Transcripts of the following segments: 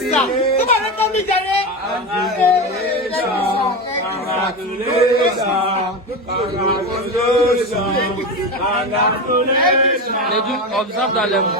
sir. Come on, let me get it. Observe that level.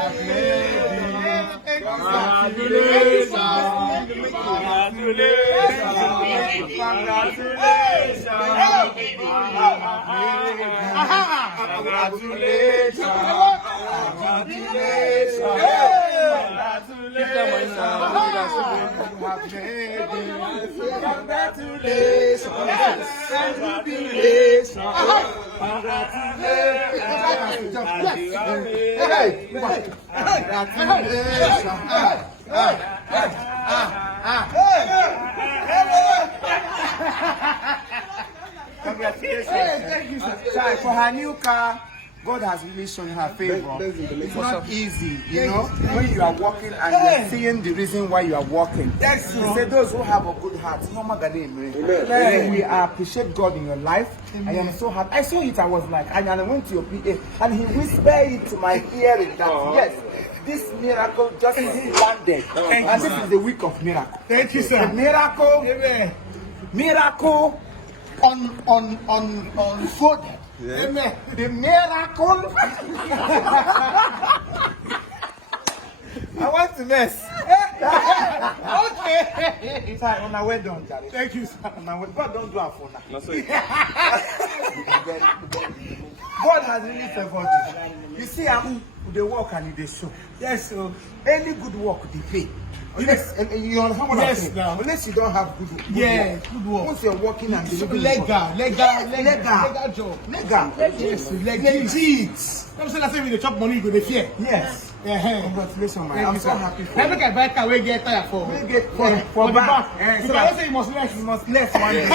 Congratulations. Thank you, sir. For her new car, God has really shown her favor. It's not easy, you know, when you are walking and you are seeing the reason why you are walking. Yes, he said those who have a good heart, no matter name. We appreciate God in your life. I am so happy. I saw it, I was like, and I went to your PA, and he whispered it to my ear that yes, this miracle just landed. And this is the week of miracle. Thank you, sir. The miracle unfolded. Yeah. Amen. The miracle. I want to mess. Okay. Sir, on our way done, Charlie. Thank you, sir. God don't do our phone now. God has really favored you. You see, they work and they show. Yes, sir. Any good work, they pay. Unless, you understand what I'm saying? Now. Unless you don't have good work. Good work. Once you're working and delivering legal job. Legal. Yes, legit. I'm saying that when they chop money, you go to fear. Yes. Congratulations, man. I'm so happy for you. Every guy buy car, we get tired for. We get for the back. So I say you must less. You must less one day.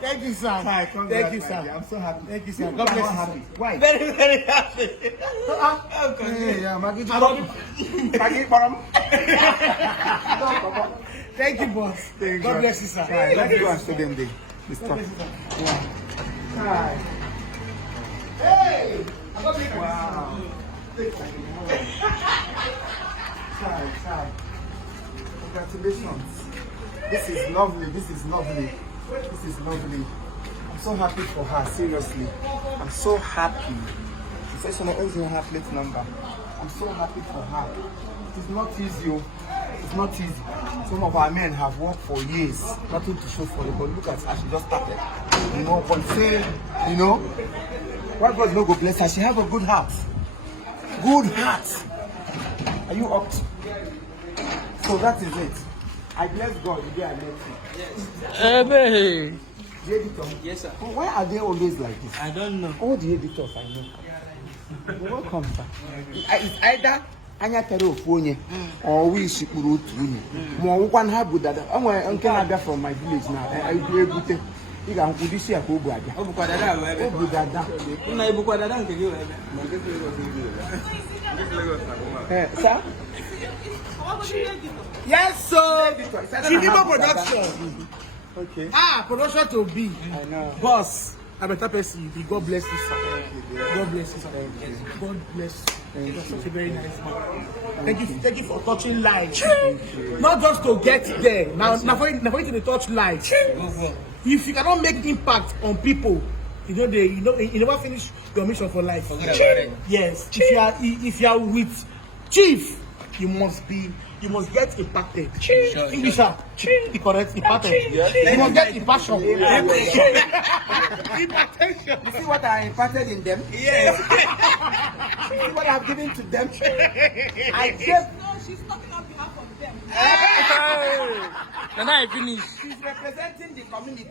Thank you, sir. Thank you, sir. I'm so happy. Thank you, sir. God bless you. Happy. Why? Very, very happy. Thank you, boss. God bless you, sir. Let's go and show them the stuff. Hi. Hey! Wow. Congratulations. This is lovely. This is lovely. This is lovely. I'm so happy for her, seriously. I'm so happy. She says her plate number. I'm so happy for her. It is not easy. It's not easy. Some of our men have worked for years, nothing to show for it, but look at her, she just started. You know, but say, you know, why God no go bless her? She have a good heart. Good heart. Are you up to? So that is it. I bless God the day I met you. Hey. The editor? Yes, sir. Well, why are they always like this? I don't know. All the editors I know. You're welcome, sir. It's either Anya Tero Fonye or we Shipuru Tuni. More one have good that I'm going from my village now. I do a good thing. You can put this here. Sir? Yes, sir. Imo production. Okay. Production to be. I know. Boss. I better person. God bless you, sir. God bless you, sir. God bless you. You're such a very nice man. Thank you for touching lives. Not just to get there. Now for you to touch lives. If you cannot make impact on people, you never finish your mission for life. Yes. If you are with Chief, you must get impacted. English, sir. The correct impacted. You must get impassion. Impactation. You see what I imparted in them? Yes. You see what I have given to them? I gave. No, she's talking on behalf of them. Then I finish. She's representing the community.